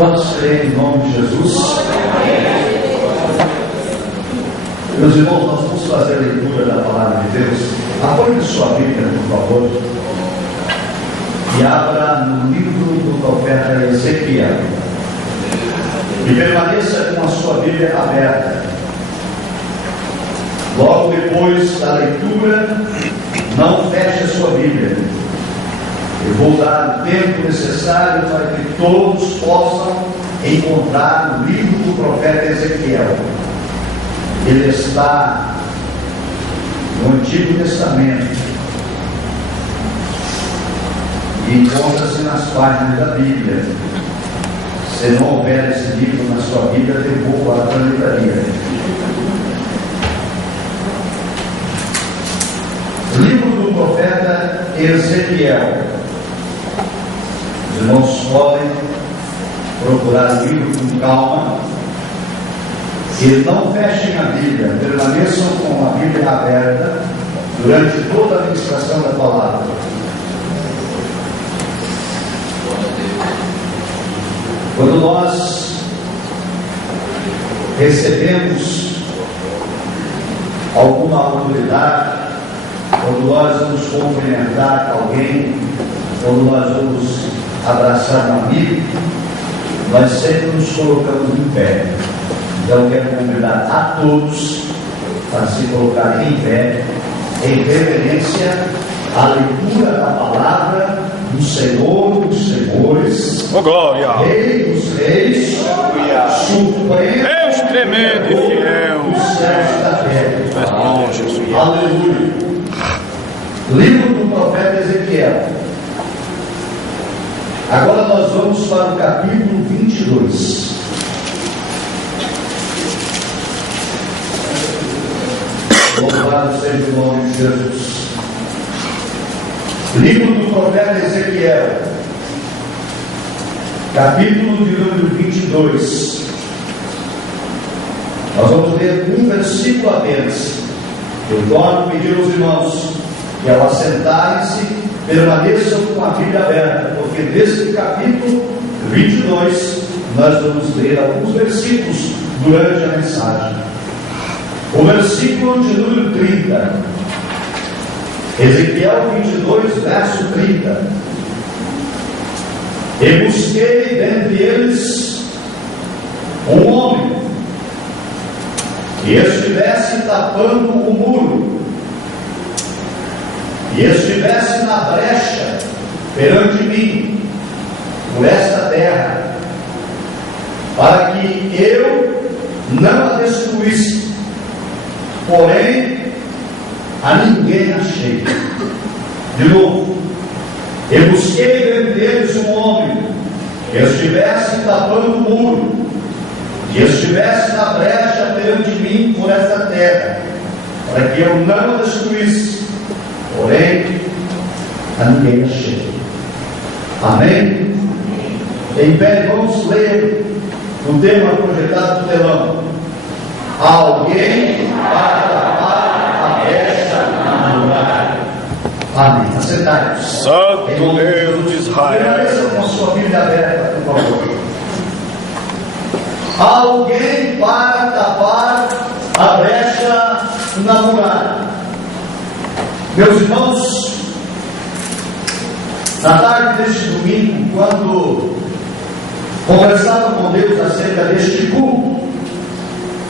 Quantos creem em nome de Jesus? Meus irmãos, nós vamos fazer a leitura da palavra de Deus. Apoie sua Bíblia, por favor, e abra no livro do profeta Ezequiel. E permaneça com a sua Bíblia aberta. Logo depois da leitura, não feche a sua Bíblia. Eu vou dar o tempo necessário para que todos possam encontrar o livro do profeta Ezequiel. Ele está no Antigo Testamento e encontra-se nas páginas da Bíblia. Se não houver esse livro na sua Bíblia, devolva para a livraria. Livro do profeta Ezequiel. Os irmãos podem procurar o livro com calma e não fechem a Bíblia, permaneçam com a Bíblia aberta durante toda a ministração da palavra. Quando nós recebemos alguma autoridade, quando nós vamos cumprimentar alguém, quando nós vamos abraçar um amigo, nós sempre nos colocamos em pé. Então eu quero convidar a todos para se colocar em pé, em reverência à leitura da palavra do Senhor dos Senhores, oh, glória. Rei dos Reis, Supremo, Deus tremendo e fiel, dos céus da terra. bom, Jesus. Aleluia. Livro do profeta Ezequiel. Agora nós vamos para o capítulo 22. Louvado seja o nome de Jesus. Livro do profeta Ezequiel, capítulo de número 22. Nós vamos ler um versículo apenas. Eu torno a pedir aos irmãos que, ao assentarem-se, permaneçam com a Bíblia aberta, porque neste capítulo 22 nós vamos ler alguns versículos durante a mensagem. O versículo de número 30, Ezequiel 22, verso 30. E busquei dentre eles um homem que estivesse tapando o muro, e estivesse na brecha perante mim, por esta terra, para que eu não a destruísse. Porém, a ninguém achei. De novo, eu busquei dentre eles um homem que estivesse tapando o muro, que estivesse na brecha perante mim por esta terra, para que eu não a destruísse. Porém, a ninguém achei. Amém? Em pé, vamos ler o tema projetado no telão. Alguém para tapar a brecha na muralha. Amém. Assentai-vos. Santo Deus de Israel. Permaneça com a sua Bíblia aberta, por favor. Alguém para tapar a brecha na muralha. Meus irmãos, na tarde deste domingo, quando conversava com Deus acerca deste culto,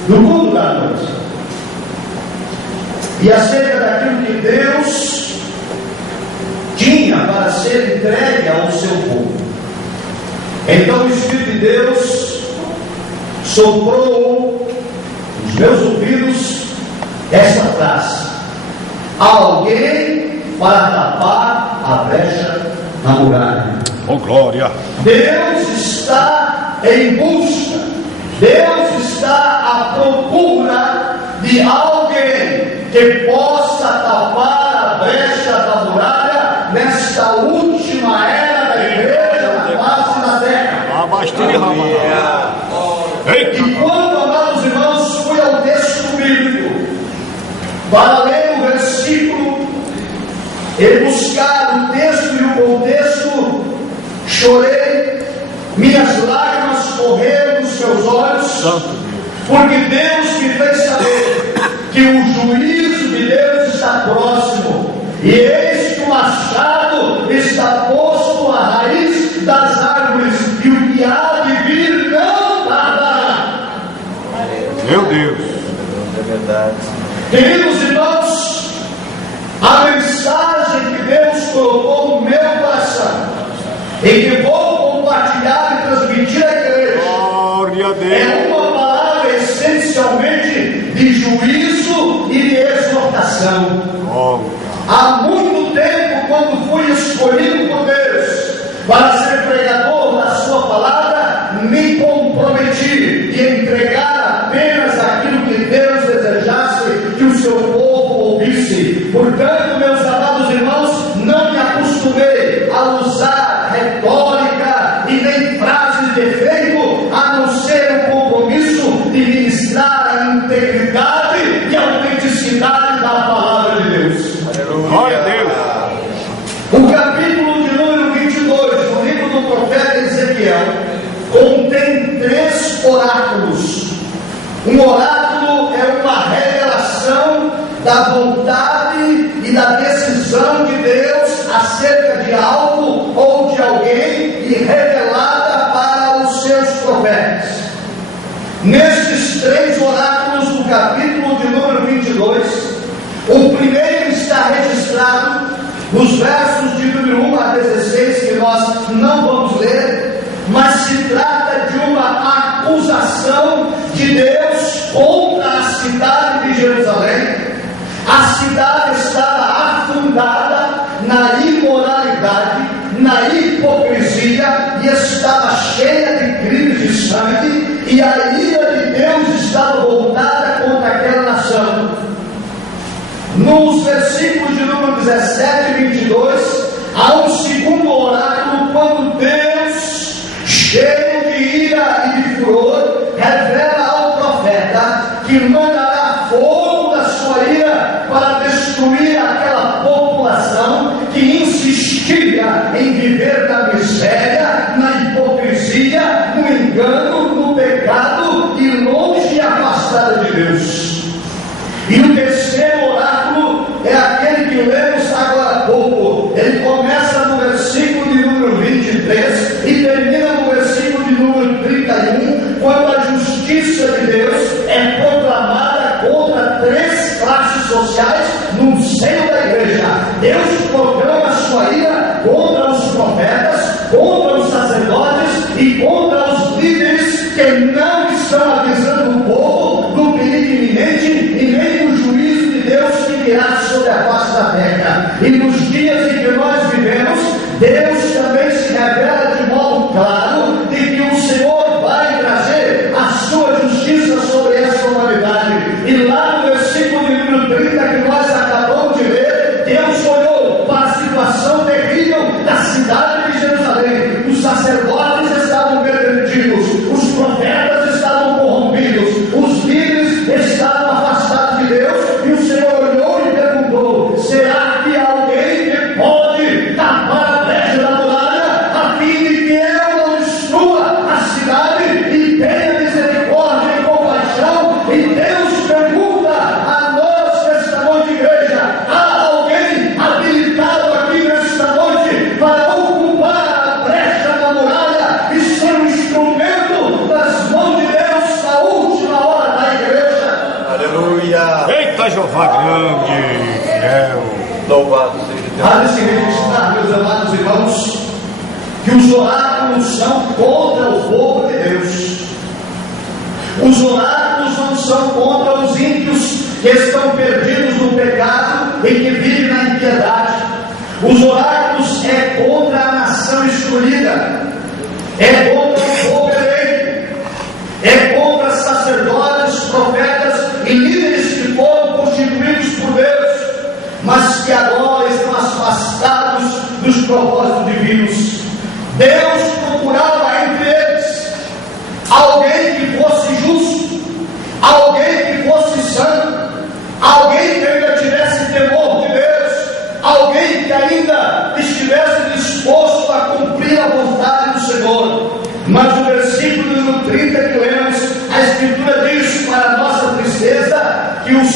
no culto da noite, e acerca daquilo que Deus tinha para ser entregue ao seu povo, então o Espírito de Deus soprou nos meus ouvidos essa frase: alguém para tapar a brecha na muralha. Oh, glória. Deus está em busca, Deus está à procura de alguém que possa tapar a brecha da muralha nesta última era da igreja na face da terra. E quando, amados irmãos, fui ao texto bíblico para ler o versículo e buscar o texto e o contexto, chorei, minhas lágrimas correr dos meus olhos, Santo Deus. porque Deus me fez saber que o juízo de Deus está próximo, e eis que o machado está posto à raiz das árvores, e o que há de vir não tardará. Meu Deus. É verdade. Queridos irmãos, a mensagem que Deus colocou no meu coração, e que vou compartilhar e transmitir à igreja, Glória a Deus. é uma palavra essencialmente de juízo e de exortação. Glória. Há muito tempo, quando fui escolhido por Deus para ser pregador da sua palavra, me comprometi de entregar apenas aquilo que Deus desejasse que o seu povo ouvisse. Portanto, meus amados irmãos, não me acostumei a usar retórica e nem frases de efeito, a não ser o compromisso de ministrar a integridade e a autenticidade da palavra de Deus. Glória a Deus. O capítulo de número 22 do livro do profeta Ezequiel contém 3 oráculos. Um oráculo é uma revelação da vontade e da decisão de Deus acerca de algo ou de alguém e revelada para os seus profetas. Nestes 3 oráculos do capítulo de número 22, o primeiro está registrado nos versos de número 1 a 16, que nós não vamos ler, mas se trata de uma acusação de Deus contra a cidade de Jerusalém. A cidade estava afundada na imoralidade, na hipocrisia, e estava cheia de crimes de sangue, e a ira de Deus estava voltada contra aquela nação. Nos versículos de número 17 e 22, há um segundo oráculo, quando Deus, cheio de ira e de furor, revela ao profeta que mandará fogo da sua ira para destruir aquela população que insistia em viver na miséria, na hipocrisia, no engano, no pecado e longe e afastada de Deus. E o terceiro oráculo é aquele que lemos agora há pouco. Ele começa no versículo de número 23 e termina no versículo de número 31, quando a justiça de Deus é proclamada contra 3 classes sociais no seio da igreja. Deus proclama a sua ira contra os profetas, contra os sacerdotes e contra os líderes que não estão avisando o povo do perigo iminente e nem do juízo de Deus que virá sobre a face da terra. E nos dias em que nós vivemos, Deus também se revela de modo claro de que o Senhor vai trazer a sua justiça sobre essa humanidade. E lá no versículo de número 30 que nós acabamos de ler, Deus olhou para a situação terrível da cidade de Jerusalém. Os sacerdotes estavam pervertidos, os profetas estavam corrompidos, os líderes estavam afastados de Deus, e o Senhor olhou e perguntou: será que alguém que pode tapar a brecha da muralha, a fim de que eu não destrua a cidade e tenha misericórdia e compaixão? E Deus pergunta a nós nesta noite, igreja: há alguém habilitado aqui nesta noite para ocupar a brecha da muralha e ser um instrumento das mãos de Deus na última hora da igreja? Aleluia. Eita, Jeová grande, fiel. Louvado seja Deus. Há de se registrar, meus amados irmãos, que os oráculos são contra o povo de Deus. Os oráculos não são contra os ímpios que estão perdidos no pecado e que vivem na impiedade. Os oráculos é contra a nação escolhida, é contra o povo eleito, é contra sacerdotes, profetas e líderes que foram constituídos por Deus, mas que agora estão afastados dos propósitos divinos. Deus procurava entre eles alguém que fosse justo, alguém que fosse santo, alguém que ainda tivesse temor de Deus, alguém que ainda estivesse disposto a cumprir a vontade do Senhor.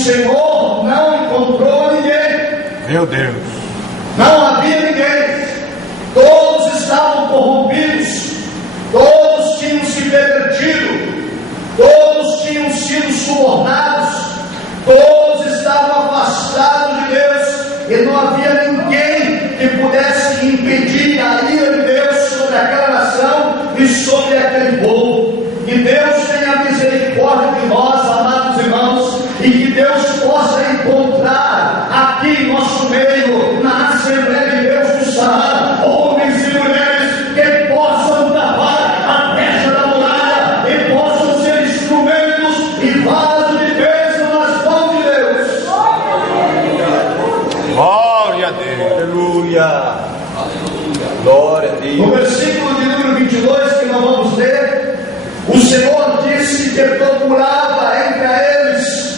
Senhor não encontrou ninguém. Meu Deus. Não havia ninguém. Todos estavam corrompidos. Todos tinham se pervertido. Todos tinham sido subornados. Todos estavam afastados de Deus. E não havia ninguém que pudesse impedir a ira de Deus sobre aquela nação e sobre aquele povo. Que Deus tenha misericórdia de nós, amados irmãos, e que Deus possa encontrar aqui em nosso meio, na Assembleia de Deus do Saara, homens e mulheres que possam tapar a brecha da muralha e possam ser instrumentos e vasos de bênção nas mãos de Deus. Glória a Deus. Aleluia. Glória a No Deus. versículo de número 22, que nós vamos ler, o Senhor disse que procurava entre eles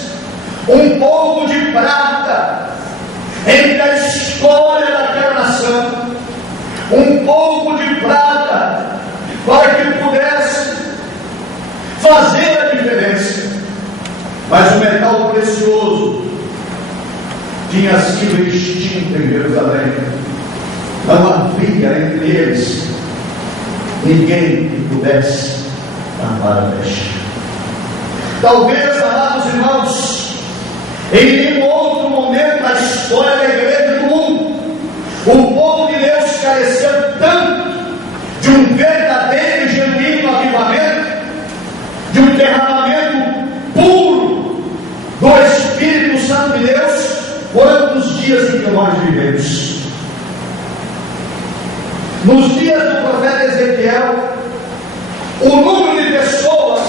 um pouco de prata, entre a história daquela nação, um pouco de prata, para que pudesse fazer a diferença. Mas o metal precioso tinha sido extinto em Jerusalém. Não havia entre eles ninguém que pudesse tapar a brecha. Talvez, amados irmãos, em nenhum outro momento da história da igreja do mundo, o povo de Deus careceu tanto de um verdadeiro e genuíno avivamento, de um derramamento puro do Espírito Santo de Deus, quanto nos dias em que nós vivemos. Nos dias do profeta Ezequiel, o número de pessoas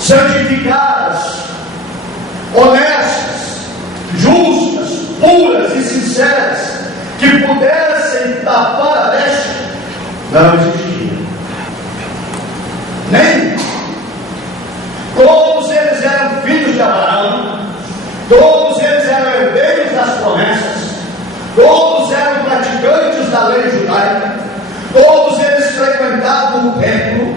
santificadas, honestas, justas, puras e sinceras, que pudessem tapar a brecha, não existia. Nem. Todos eles eram filhos de Abraão, todos eles eram herdeiros das promessas, todos eram praticantes da lei judaica, todos eles frequentavam o templo,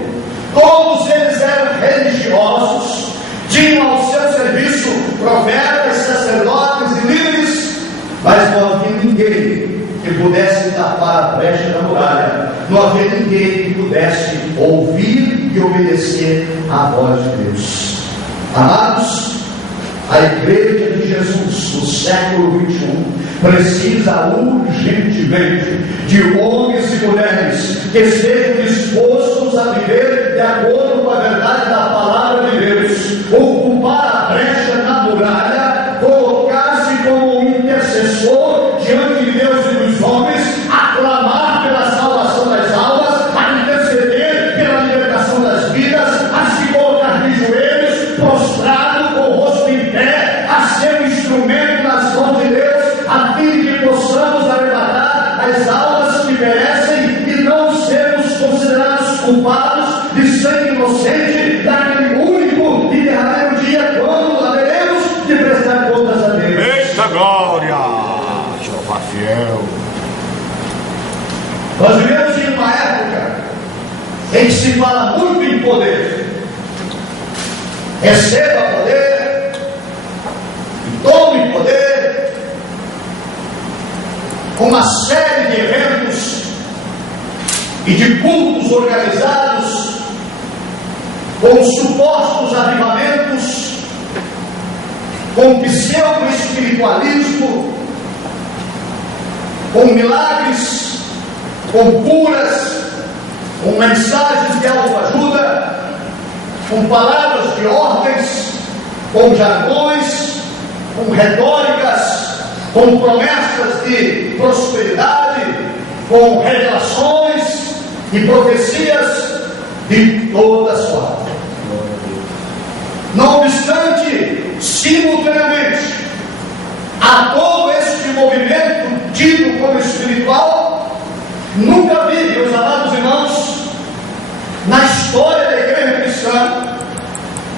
todos eles eram religiosos, tinham ao seu serviço profetas, sacerdotes e líderes, mas não havia ninguém que pudesse tapar a brecha da muralha, não havia ninguém que pudesse ouvir e obedecer à voz de Deus. Amados, a igreja de Jesus do século 21 precisa urgentemente de homens e mulheres que estejam dispostos a viver de acordo com a verdade da palavra de Deus, ocupar a brecha na muralha, colocar-se como um intercessor diante de Deus e dos homens, aclamar pela salvação das almas, a interceder pela libertação das vidas, a se colocar de joelhos, prostrado, com o rosto em pé, a ser um instrumento nas mãos de Deus, a fim de que possamos arrebatar as almas que merecem e não sermos considerados culpados de sangue inocente daquele único e derradeiro dia quando haveremos de prestar contas a Deus. Eita glória. Jeová fiel. Nós vivemos em uma época em que se fala muito em poder. Receba poder, tome poder, uma série de eventos e de cultos organizados com supostos avivamentos, com pseudo-espiritualismo, com milagres, com curas, com mensagens de autoajuda, com palavras de ordens, com jargões, com retóricas, com promessas de prosperidade, com revelações e profecias de toda sorte. Não obstante, simultaneamente a todo este movimento tido como espiritual, nunca vi, meus amados irmãos, na história da igreja cristã,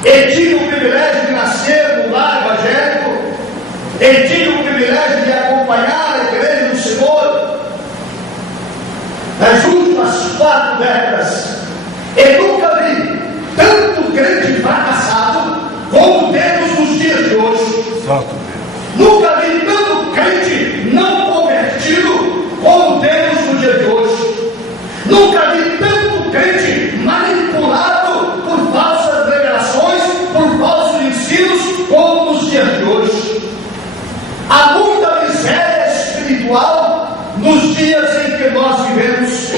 e tive o privilégio de nascer no lar evangélico, e tive o privilégio de acompanhar a igreja do Senhor nas últimas 4 décadas, e nunca vi tanto crente fracassado como temos nos dias Santo Deus. Nunca vi tanto crente não convertido como temos no dia de hoje. Nunca vi tanto crente manipulado por falsas revelações, por falsos ensinos, como nos dias de hoje. Há muita miséria espiritual nos dias em que nós vivemos.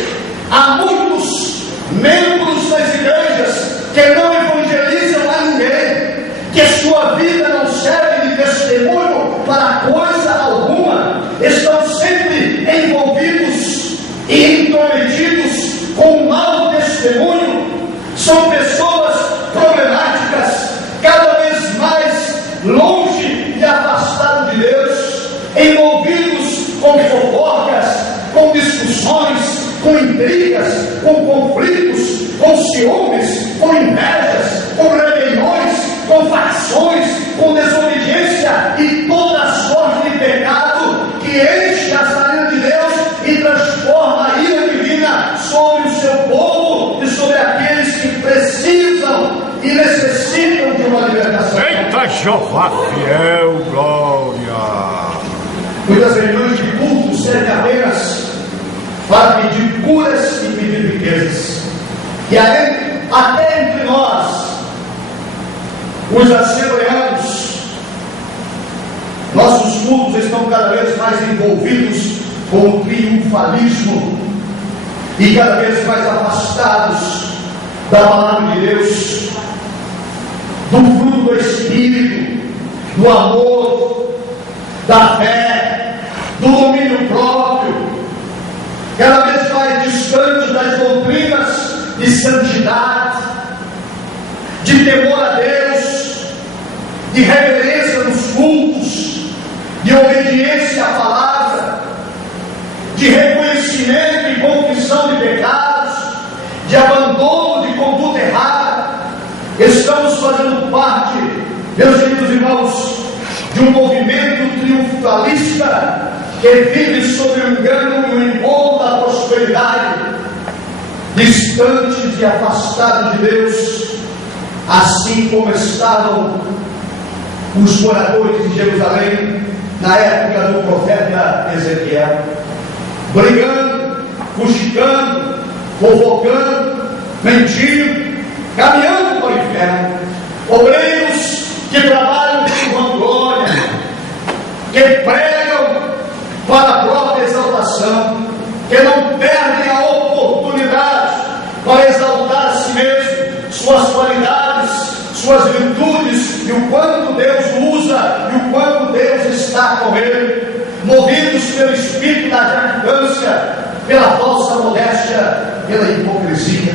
Há muitos membros das igrejas que não evangelizam a ninguém, que sua vida não serve de testemunho para coisa alguma, estão sempre envolvidos e intrometidos com mau testemunho. São pessoas problemáticas, cada vez mais longe e afastadas de Deus, envolvidos com fofocas, com discussões, com intrigas, com conflitos, com ciúmes, com invejas, com rebeliões, com facções, com desobediência e toda sorte de pecado que enche a saída de Deus e transforma a ira divina sobre o seu povo e sobre aqueles que precisam e necessitam de uma libertação. Eita Jeová fiel, glória! Muitas reuniões de culto servem apenas para pedir curas e pedir riquezas. E aí, até entre nós, os assembleanos, nossos cultos estão cada vez mais envolvidos com o triunfalismo e cada vez mais afastados da palavra de Deus, do fruto do Espírito, do amor, da fé, do domínio próprio, cada vez mais distante das doutrinas de santidade, de temor a Deus, de reverência nos cultos, de obediência à palavra, de reconhecimento e confissão de pecados, de abandono de conduta errada. Estamos fazendo parte, meus queridos irmãos, de um movimento triunfalista que vive sob o engano e o engodo da prosperidade, distantes e afastados de Deus, assim como estavam os moradores de Jerusalém na época do profeta Ezequiel, brigando, fuxicando, fofocando, mentindo, caminhando para o inferno. Obreiros que trabalham com vanglória, que pregam para a própria exaltação, que não perdem a oportunidade para exaltar a si mesmo, suas qualidades, suas virtudes e o quanto Deus usa e o quanto Deus está com ele, movidos pelo espírito da jactância, pela falsa modéstia, pela hipocrisia.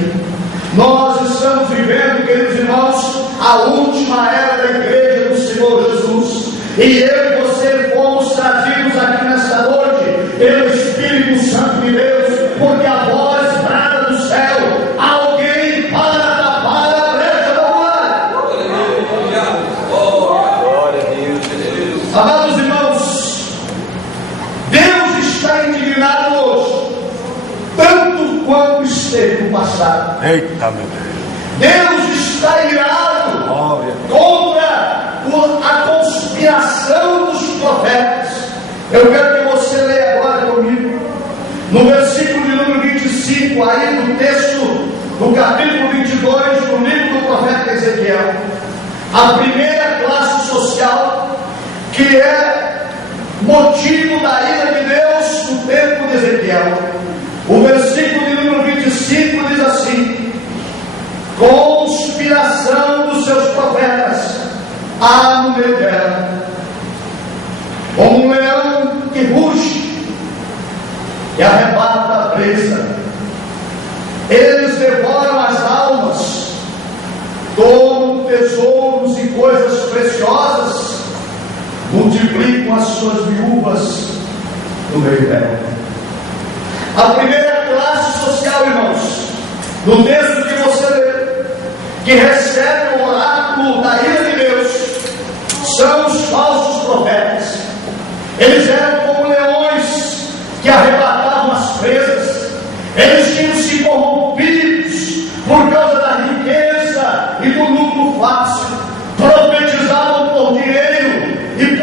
Nós estamos vivendo, queridos irmãos, a última era da igreja do Senhor Jesus, e eu e você fomos trazidos aqui nesta noite pelo Espírito Santo de Deus, porque a voz brada do céu: alguém para tapar a brecha da glória. Glória a Deus. Amados irmãos, Deus está indignado hoje, tanto quanto esteve no passado. Eita, meu Deus! Deus está irado Glória! contra a conspiração dos profetas. Eu quero que você leia agora comigo, no versículo de número 25, aí no texto do capítulo 22 do livro do profeta Ezequiel, a primeira classe social que é motivo da ira de Deus no tempo de Ezequiel. O versículo de número 25 diz assim: conspiração dos seus profetas há no meio dela, como um leão que ruge e arrebata a presa. Eles devoram as almas, tomam tesouros e coisas preciosas, multiplicam as suas viúvas no meio dela. A primeira classe social, irmãos, no texto que você lê, que recebe o oráculo da ira de Deus, são os falsos profetas. Eles eram como leões que arrebatavam as presas. Eles tinham se corrompidos por causa da riqueza e do lucro fácil. Profetizavam por dinheiro e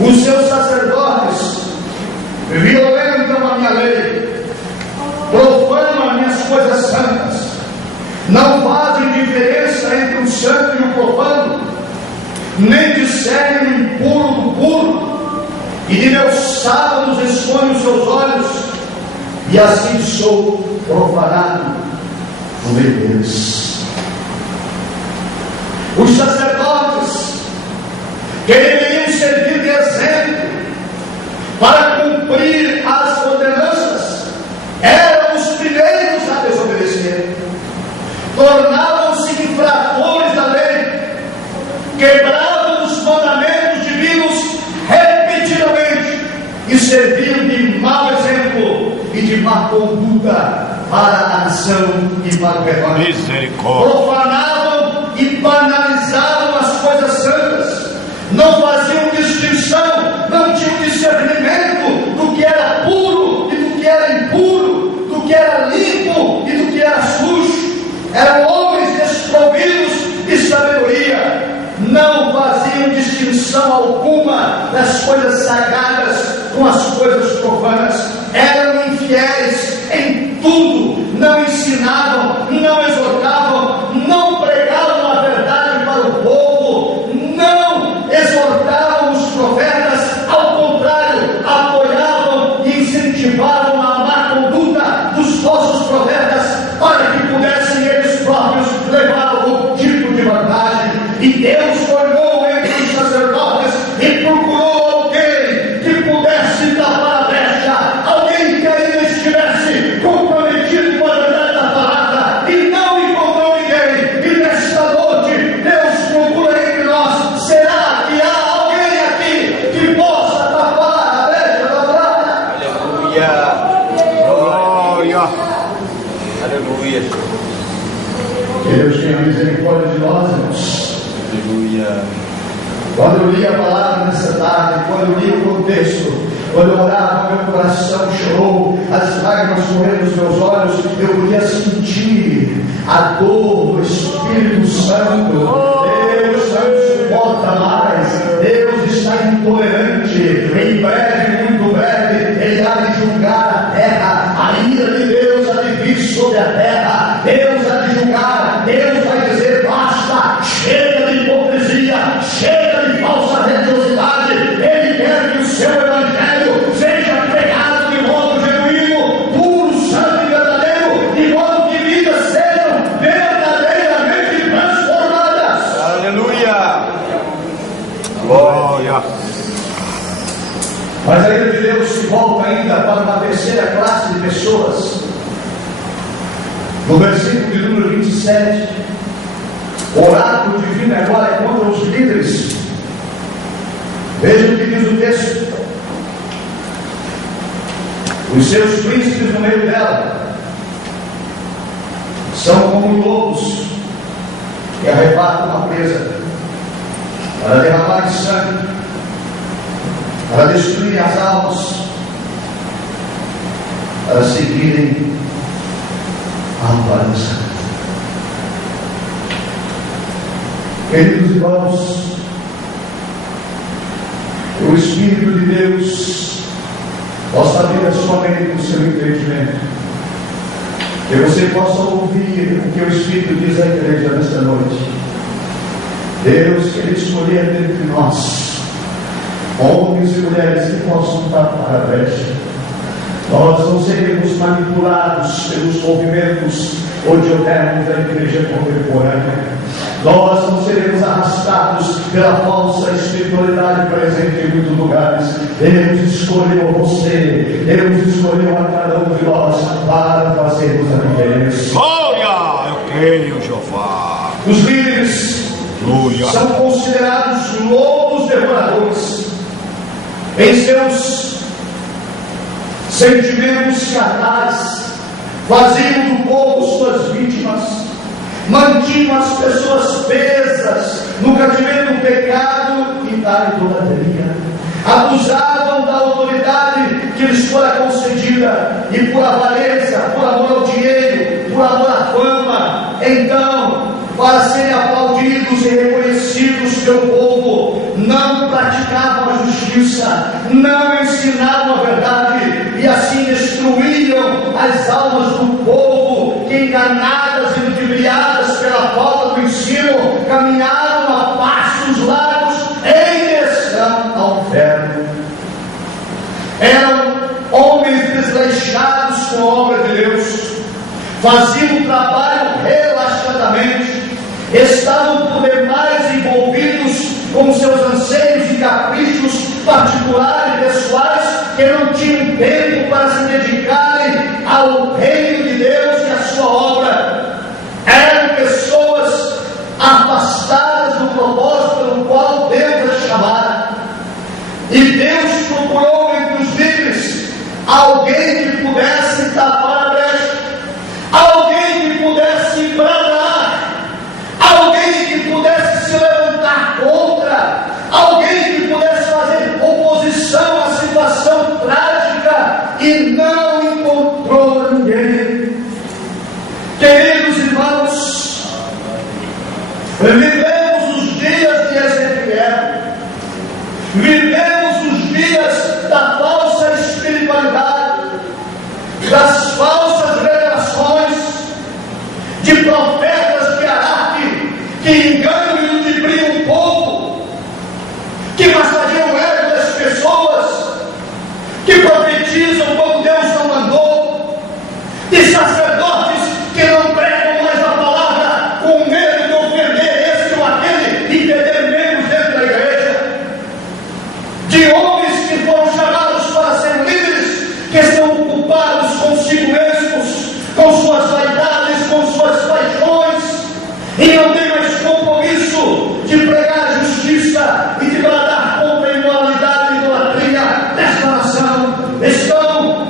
Os seus sacerdotes violentam a minha lei, profanam as minhas coisas santas, não fazem diferença entre o santo e o profano, nem discernem o impuro do puro, e de meus sábados escondem os seus olhos, e assim sou profanado no meio deles. Os sacerdotes, que deveriam servir de exemplo para cumprir as ordenanças, eram os primeiros a desobedecer, tornavam-se infratores da lei, quebravam os mandamentos divinos repetidamente e serviam de mau exemplo e de má conduta para a nação e para o rebanho. Misericórdia. Profanavam e banalizavam as coisas santas, não faziam distinção, não tinham discernimento do que era puro e do que era impuro, do que era limpo e do que era sujo. Eram homens desprovidos de sabedoria, não faziam distinção alguma das coisas sagradas com as coisas profanas, eram infiéis em tudo, não ensinavam, não exortavam, não pregavam a verdade para o povo, não exortavam os profetas, ao contrário, apoiavam e incentivavam a má conduta dos falsos profetas para que pudessem eles próprios levar algum tipo de vantagem. E Deus olhou entre os sacerdotes e procurou alguém que pudesse tapar a brecha, alguém que ainda estivesse comprometido com a verdade da palavra, e não encontrou ninguém. E nesta noite Deus procura entre nós. Será que há alguém aqui que possa tapar a brecha da palavra? Aleluia. Glória. Aleluia. Que Deus tenha misericórdia de nós, irmãos. Aleluia. Quando eu li a palavra nessa tarde, quando eu li o contexto, quando eu orava, meu coração chorou, as lágrimas correram dos meus olhos, eu podia sentir a dor do Espírito Santo. Deus não suporta mais, Deus está intolerante. Em breve, muito breve, Ele há de julgar a terra, a ira de Deus há de vir sobre a terra. Deus há de julgar, Deus vai dizer: basta, chega de hipocrisia, chega de falsa religiosidade. Ele quer que o seu evangelho seja pregado de modo genuíno, puro, santo e verdadeiro, de modo que vidas sejam verdadeiramente transformadas. Aleluia. Glória. Mas a ira de Deus se volta ainda para uma terceira classe de pessoas. No versículo de número 27, o oráculo divino agora é contra os líderes. Veja o que diz o texto: os seus príncipes no meio dela são como lobos que arrebatam uma presa para derramar sangue, para destruir as almas, para seguirem a aparência. Queridos irmãos, o Espírito de Deus possa abrir a sua mente com o seu entendimento, que você possa ouvir o que o Espírito diz à igreja nesta noite. Deus quer escolher dentre nós homens e mulheres que possam tapar a brecha. Nós não seremos manipulados pelos movimentos odioternos da igreja contemporânea. Nós não seremos arrastados pela falsa espiritualidade presente em muitos lugares. Deus escolheu você, Deus escolheu a cada um de nós para fazermos a diferença. Glória. Eu creio, Jeová. Os líderes são considerados lobos devoradores em seus sentimentos carnais, faziam do povo suas vítimas, mantinham as pessoas presas no cativeiro do pecado e da idolatria, abusavam da autoridade que lhes fora concedida, e por avareza, por amor ao dinheiro, por amor à fama, então, para serem aplaudidos e reconhecidos pelo povo, não praticavam a justiça, não ensinavam a verdade, e assim destruíam as almas do povo, que enganadas e ludibriadas pela falta do ensino, caminharam a passos largos em direção ao inferno. Eram homens desleixados com a obra de Deus, faziam o trabalho relaxadamente, estavam por demais envolvidos com seus anseios e caprichos particulares e pessoais, que não tinham tempo para se dedicarem ao reino de Deus e à sua obra. Eram pessoas afastadas do propósito pelo qual Deus as chamara, e Deus procurou entre os líderes alguém que pudesse tapar a brecha, alguém que pudesse bradar, alguém que pudesse se levantar contra, alguém que pudesse fazer oposição à situação trágica, e não encontrou ninguém. Queridos irmãos, vivemos os dias de Ezequiel, vivemos os dias da falsa espiritualidade, das falsas revelações, de profetas de Araque, que enganam e ludibriam o povo, que massageiam o ego das pessoas, que profetizam como Deus não mandou, de sacerdotes que não pregam mais a palavra com medo de ofender esse ou aquele e perder membros dentro da igreja, de homens que foram chamados para ser líderes, que estão ocupados consigo mesmos, com suas vaidades, com suas paixões, e não tem mais compromisso de pregar a justiça e de bradar contra a imoralidade e idolatria desta nação. Estão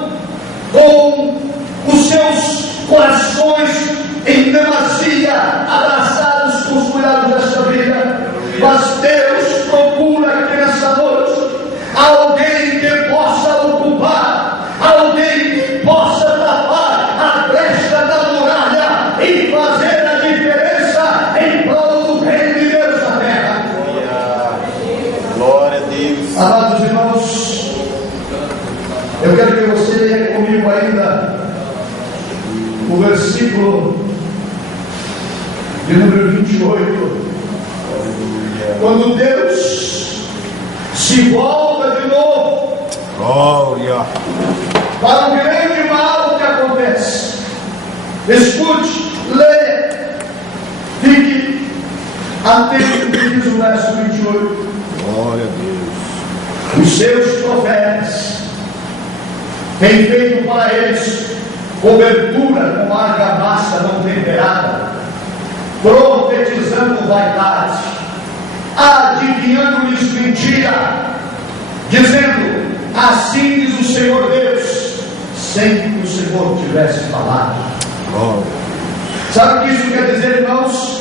com os seus corações em demasia abraçados com os cuidados desta vida, mas Deus procura aqui nessa noite alguém que possa ocupar, alguém que possa tapar a brecha da muralha e fazer a diferença em prol do reino de Deus na terra. Glória a Deus. Amados irmãos, eu quero que você leia comigo ainda o versículo de número 28, quando Deus se volta de novo Glória. para o grande mal que acontece. Escute, leia, fique atento ao que diz o verso 28. Glória a Deus. Os seus profetas têm feito para eles cobertura com argamassa não temperada, profetizando vaidade, adivinhando-lhes mentira, dizendo: assim diz o Senhor Deus, sem que o Senhor tivesse falado. Glória. Sabe o que isso quer dizer, irmãos?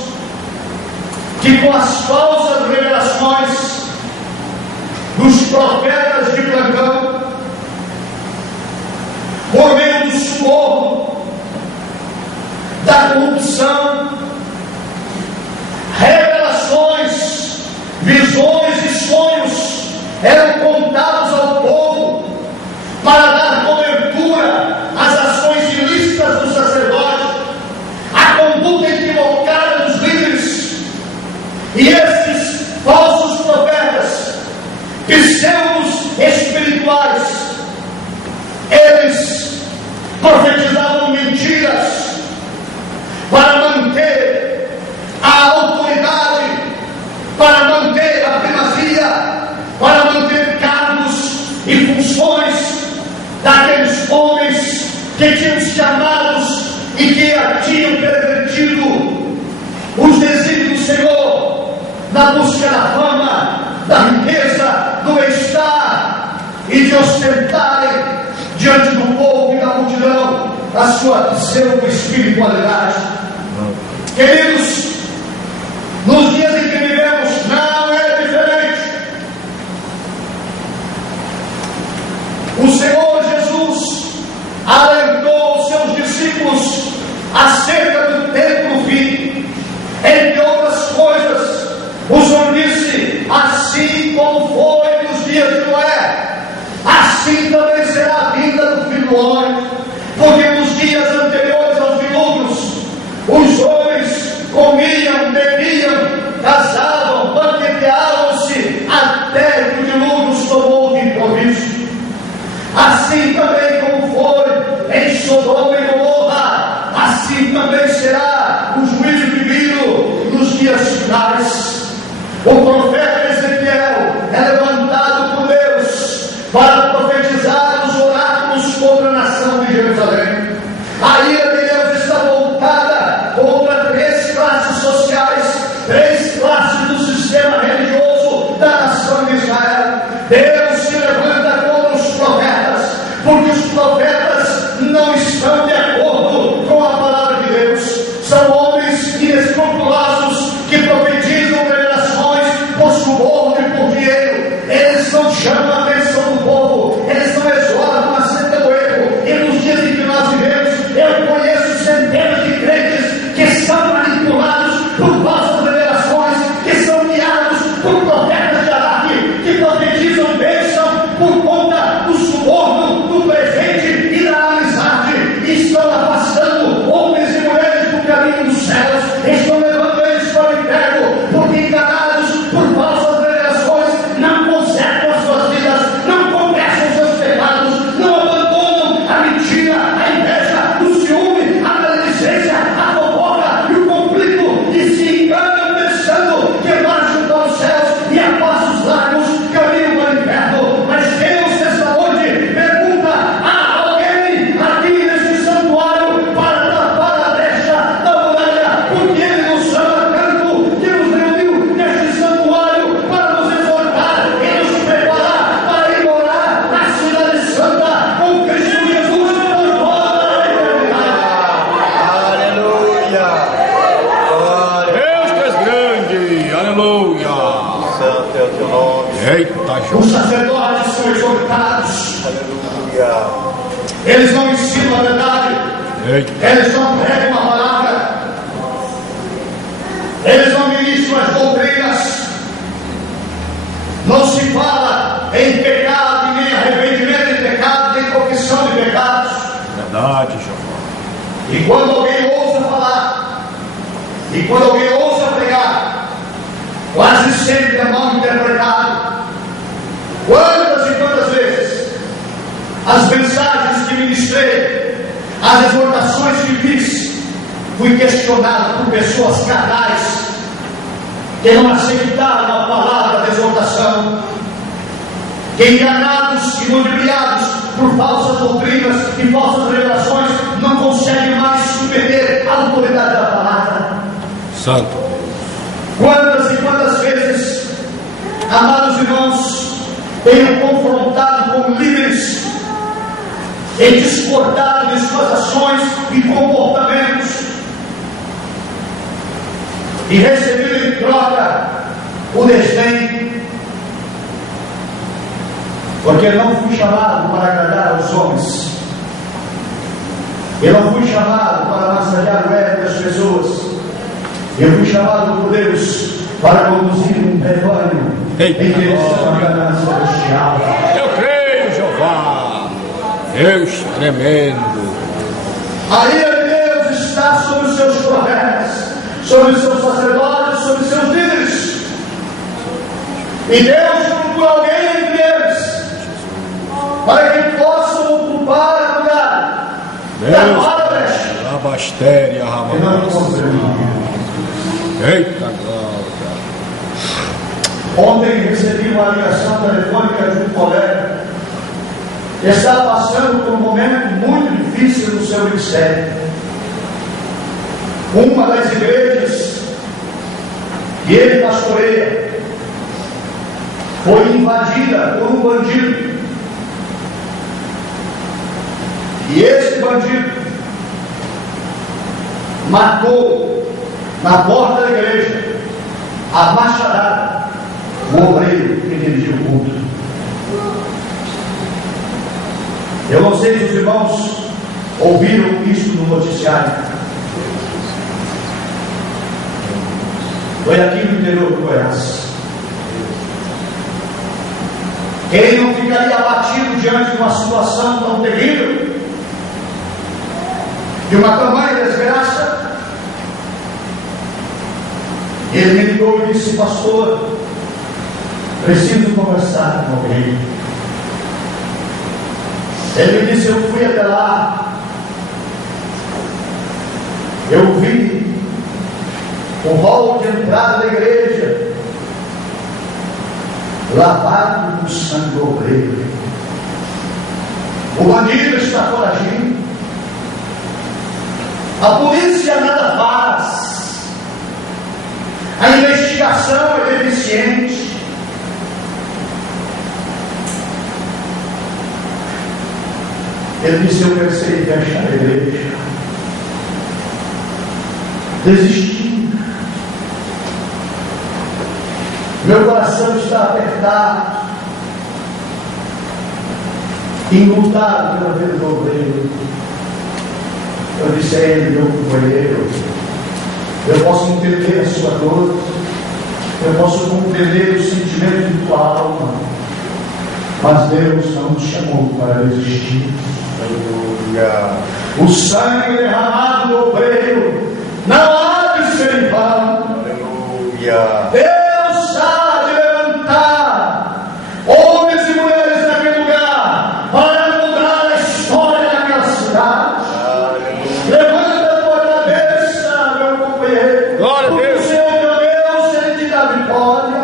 Que com as falsas revelações dos profetas de plantão, por meio do suborno, da corrupção, revelações, visões e sonhos eram contados ao povo para dar cobertura às ações ilícitas do sacerdote, à conduta equivocada dos líderes. E esses falsos profetas, pseudos espirituais, eles profetizavam mentiras para manter a autoridade, para manter a primazia, para manter cargos e funções daqueles homens que tinham chamados e que tinham pervertido os desígnios do Senhor na busca da fama, da riqueza, do bem-estar e de ostentarem diante do povo e da multidão a sua pseudo-espiritualidade. Queridos, nos dias em que vivemos não é diferente. O Senhor Jesus alertou os seus discípulos acerca do tempo do fim. Entre outras coisas, o Senhor disse: assim como foi para profetizar os oráculos contra a nação de Jerusalém. A ira de Deus está voltada contra três classes sociais, três classes do sistema religioso da nação de Israel. Deus se levanta contra os profetas, porque os profetas não estão de acordo com a palavra de Deus. São homens inescrupulosos que profetizam revelações por suborno e por dinheiro. Eles não chamam a atenção do povo, eles não exortam a senda do erro. E nos dias em que nós vivemos, eu conheço centenas de crentes que são manipulados por falsas revelações, que são guiados por profetas de Araque, que profetizam bênção por conta do suborno, do presente e da amizade. E estão afastando homens e mulheres do caminho dos céus, estão levando eles para o inferno, porque enganados por falsas revelações, não consertam as suas vidas, não confessam seus pecados, não abandonam a mentira, a inveja, o ciúme, a maledicência, a fofoca e o conflito, e se enganam pensando que marcham para os céus e a passos largos caminham para o inferno. Mas Deus nesta noite pergunta a alguém aqui nesse santuário para tapar a brecha da muralha, porque Ele nos chama tanto que nos reuniu neste santuário para nos exortar e nos preparar para ir morar na cidade santa com Cristo Jesus por toda a eternidade. Aleluia. Glória. Deus que és grande. Aleluia. Santo é o teu nome. Eita, Os João. sacerdotes são exortados, Aleluia. eles não ensinam a verdade, Eita. eles não pregam a palavra, eles não ministram as doutrinas, não se fala em pecado, nem arrependimento de pecado, nem confissão de pecados. Verdade, João. E quando alguém ousa falar, e quando alguém ousa pregar, quase sempre é mal interpretado. Quantas e quantas vezes as mensagens que ministrei, as exortações que fiz, fui questionado por pessoas carnais que não aceitaram a palavra da exortação, que enganados e ludibriados por falsas doutrinas e falsas revelações não conseguem mais submeter à autoridade da palavra. Santo. Quantas e quantas vezes, amados irmãos, tenho confrontado com líderes e discordado de suas ações e comportamentos e recebido em troca o desdém, porque não fui chamado para agradar aos homens, eu não fui chamado para massagear o ego das pessoas, eu fui chamado por Deus para conduzir um rebanho em direção à ganância celestial. Eu creio, Jeová. Deus tremendo. A ira de Deus está sobre os seus profetas, sobre os seus sacerdotes, sobre os seus líderes. E Deus procura alguém entre eles para que possam ocupar a lugar da palavra. Abastere a E não ramada. encontrei. Eita glória. Ontem recebi uma ligação telefônica de um colega que está passando por um momento muito difícil no seu ministério. Uma das igrejas que ele pastoreia foi invadida por um bandido. E esse bandido matou na porta da igreja a machadada o obreiro que dirigiu o culto. Eu não sei se os irmãos ouviram isso no noticiário. Foi aqui no interior do Goiás. Quem não ficaria abatido diante de uma situação tão terrível, de uma tamanha desgraça? Ele me ligou e disse: pastor, preciso conversar com alguém. Ele me disse: eu fui até lá, eu vi o hall de entrada da igreja lavado com sangue do obreiro. O bandido está foragindo. A polícia nada faz. A investigação é deficiente. Ele disse: eu pensei em fechar a igreja. Desisti. Meu coração está apertado, enlutado pela vida do obreiro. Eu disse a ele: meu companheiro, eu posso entender a sua dor, eu posso compreender o sentimento de tua alma, mas Deus não nos chamou para desistir. Aleluia. O sangue derramado do obreiro não há de ser em vão. Aleluia. Deus há de levantar homens e mulheres naquele lugar para mudar a história daquela cidade. Levanta a tua cabeça, meu companheiro. Glória a Deus. O Senhor teu Deus, Ele te dá vitória.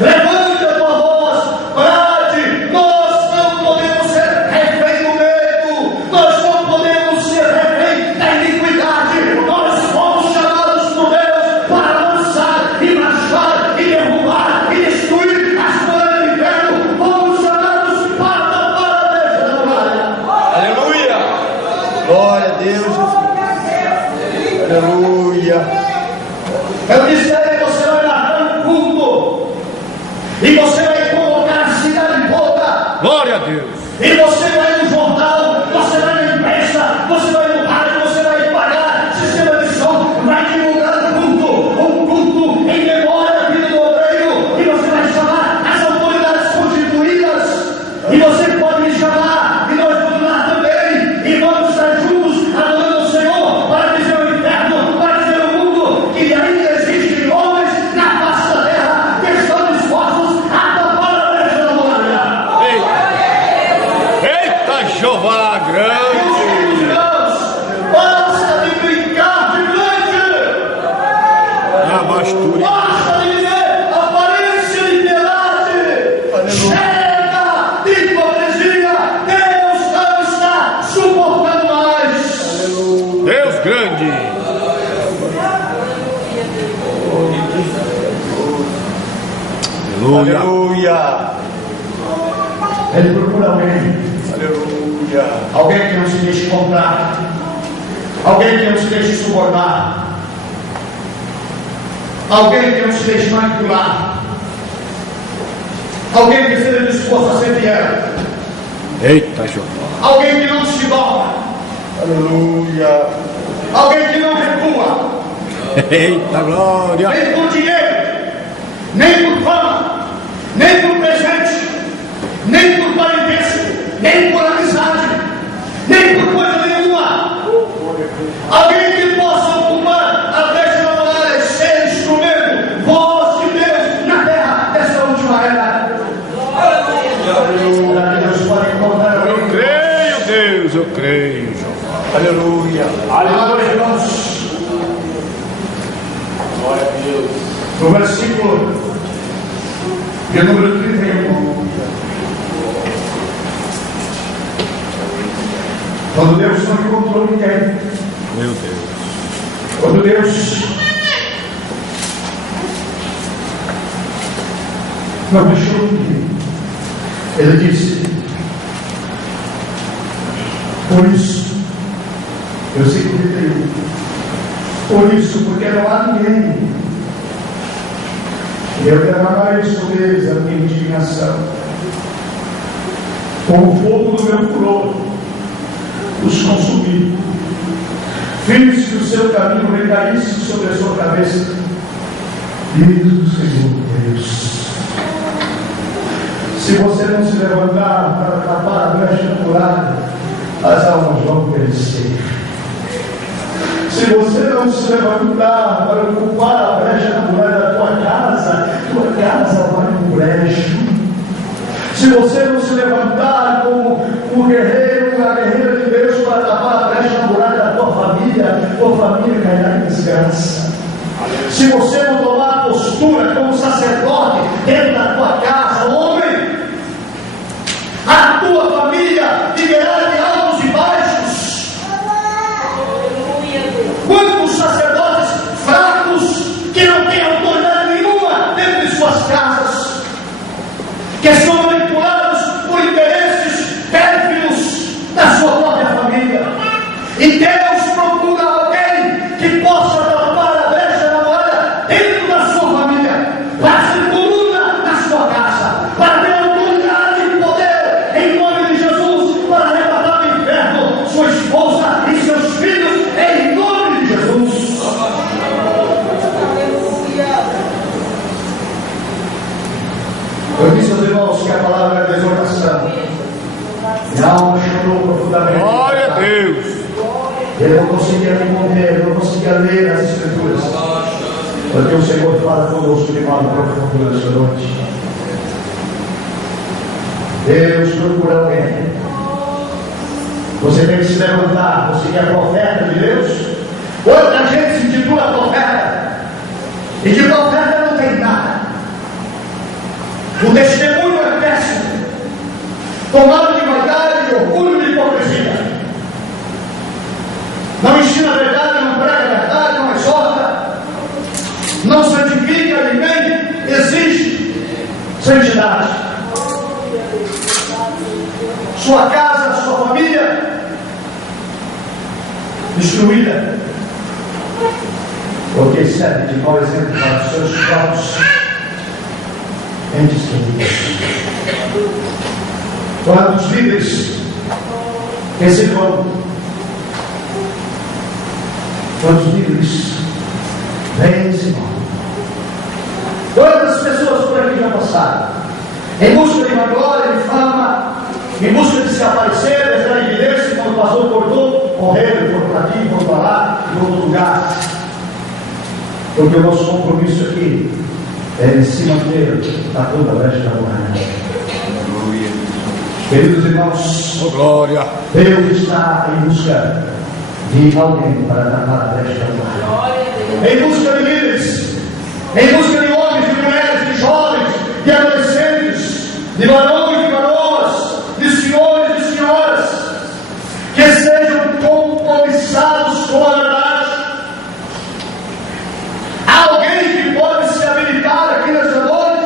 Levanta a tua voz, brade. Nós não podemos ser refém do medo. Nós não podemos ser refém da iniquidade. Nós fomos chamados por Deus para avançar e marchar e derrubar e destruir as muralhas do inferno. Fomos chamados para tampar a brecha da muralha. Aleluia. Glória a Deus, Jesus. Aleluia. Eu disse a ele: você vai narrar um culto e você vai colocar a cidade em volta. Glória a Deus. E você vai no jornal, você vai na imprensa, você vai no rádio, você vai pagar sistema de som, vai divulgar um culto em memória da vida do obreiro, e você vai chamar as autoridades constituídas, e você pode me chamar, e nós vamos lá também, e vamos estar juntos adorando o Senhor, para dizer ao inferno, para dizer ao mundo, que ainda existem homens na face da terra que estão dispostos a tapar a brecha da muralha. Eita, Jeová grande. Basta de brincar de grande, Abastúria. basta de viver aparência de piedade, chega de hipocrisia. Deus não está suportando mais. Deus grande. Aleluia. Aleluia. Ele procura alguém, Aleluia. alguém que não se deixe comprar, alguém que não se deixe subornar, alguém que não se deixe manipular, alguém que esteja disposto a ser fiel, Eita, Jeová. alguém que não se dobra, Aleluia. alguém que não recua, Eita, glória. nem por dinheiro, nem por fama, nem por presente, nem por parentesco, nem por amizade, nem por coisa nenhuma. Alguém que possa ocupar a brecha da muralha e ser instrumento, voz de Deus na terra dessa última era. Aleluia. Deus pode encontrar Eu alguém. creio, Deus, eu creio, Jeová. Aleluia. Aleluia, irmãos. Glória a Deus. No versículo de número 31. Quando Deus não encontrou ninguém, Meu Deus. quando Deus não deixou ninguém, Ele disse: por isso, versículo 31, por isso, porque não há ninguém, eu derramarei sobre eles a minha indignação, com o fogo do meu furor, os consumir. Fiz que o seu caminho recaísse sobre a sua cabeça. Diz o Senhor Deus. Se você não se levantar para tapar a brecha da muralha, as almas vão perecer. Se você não se levantar para ocupar a brecha da muralha da tua casa vai no brecho. Se você não se levantar como um guerreiro, uma guerreira de Deus para tapar a brecha da muralha da tua família cairá em desgraça. Se você não tomar postura como sacerdote dentro da tua casa, homem, a tua família meus irmãos, que a palavra é de exortação. Minha alma chorou profundamente. Glória a Deus. Eu não conseguia me conter, eu não conseguia ler as Escrituras. Porque o Senhor fala conosco de modo profundo nesta noite. Deus procura alguém. Você tem que se levantar. Você que é profeta de Deus. Outra gente se intitula profeta. E de profeta não tem nada. O testemunho é péssimo. Tomado de vaidade, de orgulho e de hipocrisia. Não ensina a verdade, não prega a verdade, não exorta, não santifica ninguém, exige santidade. Sua casa, sua família destruída, porque serve de mau exemplo para os seus próprios entes queridos. Quando os líderes recebam, quando os líderes vêm esse mal, quantas pessoas por aqui já passaram, em busca de uma glória, de fama, em busca de se aparecer, de estar em evidência, quando o pastor cortou, correram, foram para aqui, foram para lá, em outro lugar, porque o nosso compromisso aqui é em se manter a toda a brecha da morada. Queridos irmãos, Oh, glória. Deus está em busca de alguém para tapar a brecha da morada. Em busca de líderes, em busca de homens, de mulheres, de jovens, de adolescentes, de varões e de varoas, de senhores e de senhoras, que sejam compromissados com a verdade. Há alguém que pode se habilitar aqui nessa noite?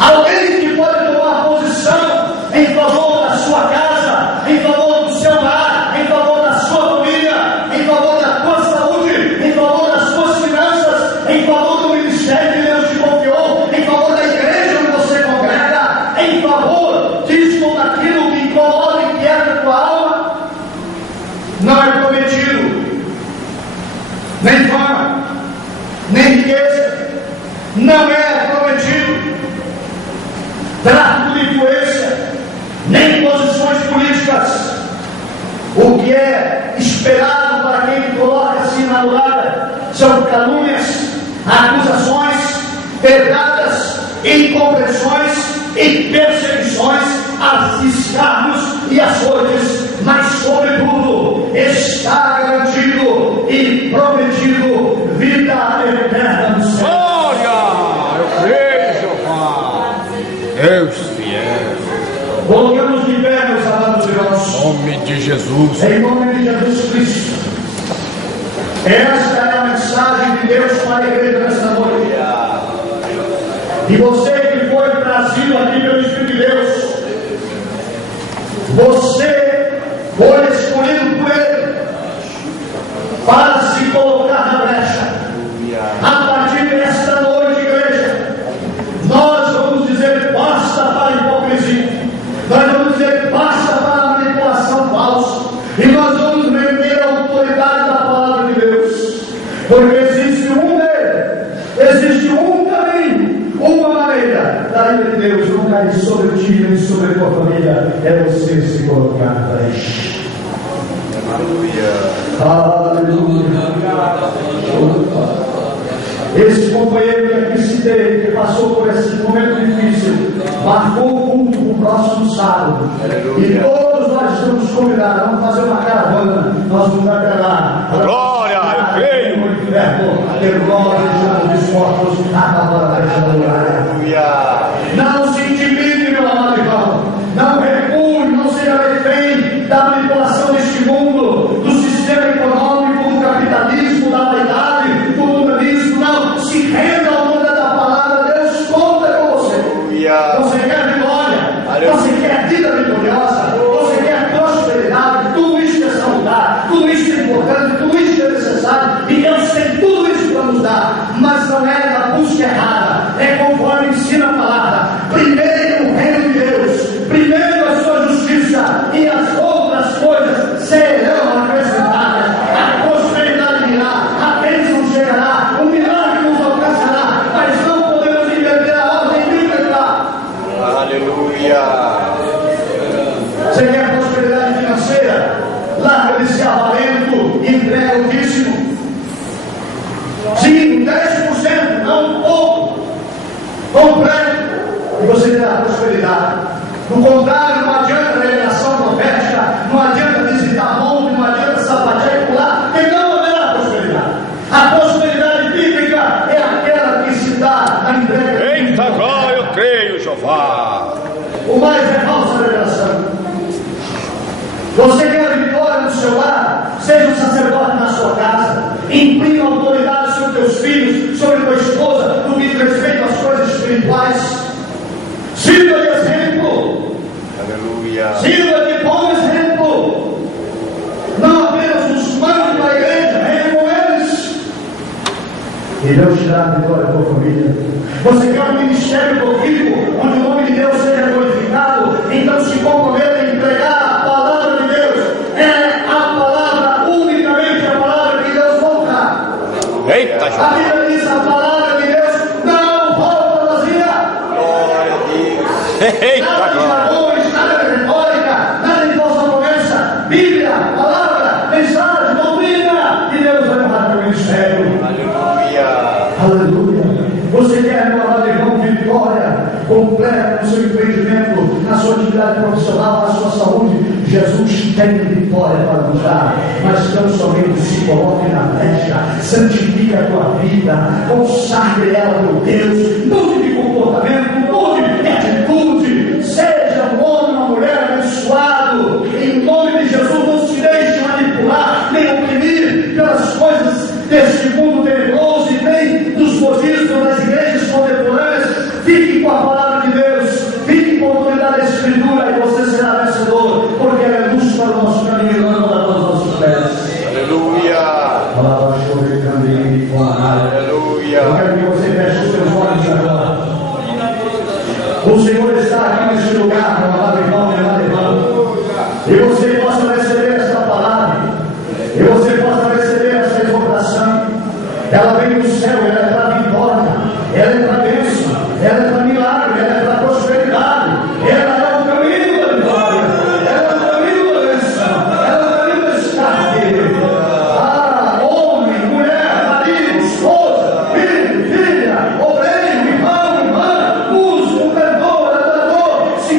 Alguém que pode tomar posição em favor da sua casa, em favor do seu lar, em favor da sua família, em favor da tua saúde, em favor das suas finanças, em favor do ministério que Deus te confiou, em favor da igreja onde você congrega, em favor disso ou daquilo que incomoda e inquieta a tua alma? Não é prometido nem fama, nem riqueza, não é prometido tráfico de influência, nem posições políticas. O que é esperado para quem coloca-se na muralha são calúnias, acusações, pedradas, incompreensões e perseguições, as escárnios e açoites, mas sobretudo está garantido e prometido vida eterna no céu. Glória. Eu creio, Jeová. Deus fiel. Colocamos de pé, meus amados irmãos, Em nome de Jesus. em nome de Jesus Cristo. Esta é a mensagem de Deus para a igreja nesta noite. E você que foi trazido aqui pelo Espírito de Deus, você foi escolhido por Ele para se colocar na brecha. A partir desta noite, igreja, nós vamos dizer basta para a hipocrisia, nós vamos dizer basta para a manipulação falsa, e nós vamos render a autoridade da palavra de Deus, porque existe um meio, existe um caminho, uma maneira da ira de Deus não cair sobre ti nem sobre a tua família, é você se colocar na brecha. Aleluia. Esse companheiro que aqui citei, que passou por esse momento difícil, marcou o culto para o próximo sábado. E todos nós estamos convidados, vamos fazer uma caravana, nós vamos até lá. Glória, eu creio. No inferno, ter glória dos mortos, acabar a brecha da glória. Não se intimide, meu amado irmão. Não recue, não seja refém da manipulação deste mundo, do sistema econômico, do capitalismo, da vaidade, do humanismo. Não, se renda ao poder da palavra. Deus conta com você. Você quer vitória, você quer vida vitoriosa, você quer prosperidade. Tudo isso é salutar, tudo isso é importante, tudo isso é necessário. E Deus tem tudo isso para nos dar, mas não é na busca errada, é conforme ensina a palavra. Primeiro o reino de Deus, primeiro a sua justiça, e as outras coisas serão acrescentadas. A prosperidade virá, a bênção chegará, o milagre nos alcançará, mas não podemos inverter a ordem bíblica você terá prosperidade. No contrário, não adianta revelação profética, não adianta visitar monte, não adianta sapatear e pular, que não haverá prosperidade. A prosperidade bíblica é aquela que se dá na entrega. Eita glória, eu creio, Jeová. O mais é falsa revelação. Você quer vitória no seu lar? Seja um sacerdote na sua casa. Imprima autoridade sobre teus filhos, sobre tua esposa, no que diz respeito às coisas espirituais. Sirva de exemplo. Aleluia. Sirva de bom exemplo. Não apenas os mande para a igreja, reine com eles. E Deus te dá a vitória à tua família. Você quer um ministério contigo, onde o nome de Deus seja glorificado? Então se comprometa a entregar a palavra de Deus. É a palavra, unicamente a palavra que Deus volta. Eita, A Jeová. Bíblia diz: a palavra de Deus não volta vazia. Glória a Deus. Eita Nada de glória. jargões, nada de retórica, nada de falsa promessa. Bíblia, palavra, mensagem, doutrina. E Deus vai honrar teu ministério. Aleluia. Aleluia. Você quer, meu amado irmão, vitória completa no seu empreendimento, na sua atividade profissional, na sua saúde? Jesus tem vitória para nos dar, mas tão somente se coloque na brecha, santifique a tua vida, consagre ela ao teu Deus, mude de comportamento, mude de atitude, seja um homem, uma mulher abençoado, em nome de Jesus. Não se deixe manipular, nem oprimir pelas coisas deste mundo tenebroso e nem dos modismos das igrejas contemporâneas. Fique com a palavra de Deus, fique com a autoridade da Escritura, e você será vencedor, porque ela é luz para o nosso caminho e lâmpada para os nossos pés. Aleluia. Palavra sobre o caminho com a área. Aleluia. Eu quero que você feche os seus olhos agora. O Senhor está aqui neste lugar, meu amado irmão, minha amada irmã, e você possa receber esta palavra, e você possa receber esta exortação. Ela vem do céu, ela é para vitória, ela é para bênção, ela é para milagre, ela é para prosperidade, ela é o caminho da vitória, ela é o caminho da bênção, ela é o caminho da escape. Ah, homem, mulher, marido, esposa, filho, filha, obreiro, irmão, irmã, músico, cantor, adorador, se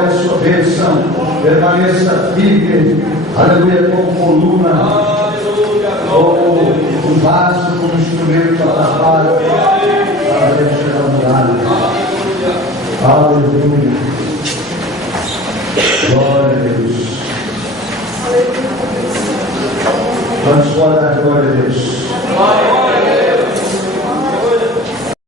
olhe sua bênção, permaneça firme, aleluia, como coluna, como um vaso, como instrumento para trabalho, para deixar a muralha. Aleluia. Glória a Deus. Vamos falar da glória a Deus.